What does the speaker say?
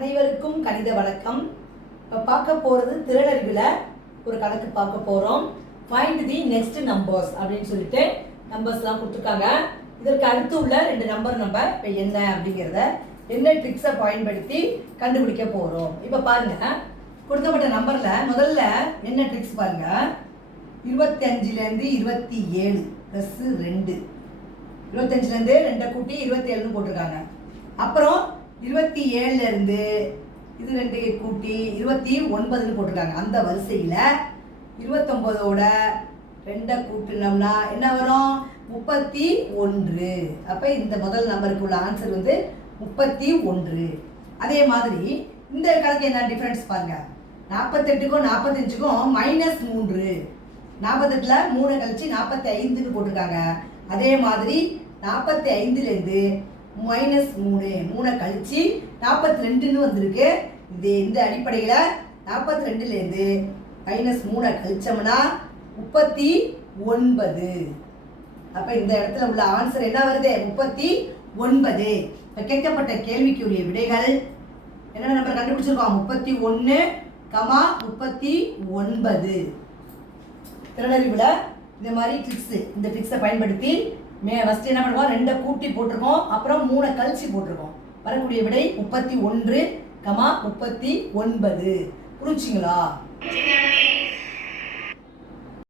அனைவருக்கும் கணித வணக்கம். இப்போ பார்க்க போகிறது திறனறிவில் ஒரு கணக்கு பார்க்க போகிறோம். ஃபைண்ட் தி நெக்ஸ்ட் நம்பர்ஸ் அப்படின்னு சொல்லிட்டு நம்பர்ஸ்லாம் கொடுத்துருக்காங்க. இதற்கு அடுத்து உள்ள 2 நம்பர் நம்ம இப்போ என்ன அப்படிங்கிறத என்ன ட்ரிக்ஸை பயன்படுத்தி கண்டுபிடிக்க போகிறோம். இப்போ பாருங்கள், கொடுக்கப்பட்ட நம்பரில் முதல்ல என்ன ட்ரிக்ஸ் பாருங்கள். 25லேருந்து 27 + 2, 25லேருந்து 2 கூட்டி 27ன்னு போட்டிருக்காங்க. அப்புறம் 27லேருந்து இது 2 கூட்டி 29ன்னு போட்டிருக்காங்க. அந்த வரிசையில் 29ஓட 2 கூட்டினோம்னா என்ன வரும்? 31. அப்போ இந்த முதல் நம்பருக்கு உள்ள ஆன்சர் வந்து 31. அதே மாதிரி இந்த கணக்கு என்ன டிஃப்ரென்ஸ் பாருங்க. 48க்கும் 45க்கும் -3. 48ல் 3 கழிச்சு 45ன்னு போட்டிருக்காங்க. அதே மாதிரி 45லேருந்து -3 கழிச்சு 42ன்னு வந்திருக்கு. இந்த அடிப்படையில் 42லேருந்து -3 கழிச்சோம்னா 39. அப்போ இந்த இடத்துல உள்ள ஆன்சர் என்ன வருது? 39. இப்போ கேட்கப்பட்ட கேள்விக்குரிய விடைகள் என்ன நம்பர் கண்டுபிடிச்சிருக்கோம்? 31, 39. திறனறிவில் இந்த மாதிரி ட்ரிக்ஸு, இந்த ட்ரிக்ஸை பயன்படுத்தி ஃபஸ்ட்டு என்ன பண்ணுவோம்? 2 கூட்டி போட்டிருக்கோம், அப்புறம் 3 கழிச்சு போட்டிருக்கோம். வரக்கூடிய விடை 31, 39. புரிஞ்சுங்களா?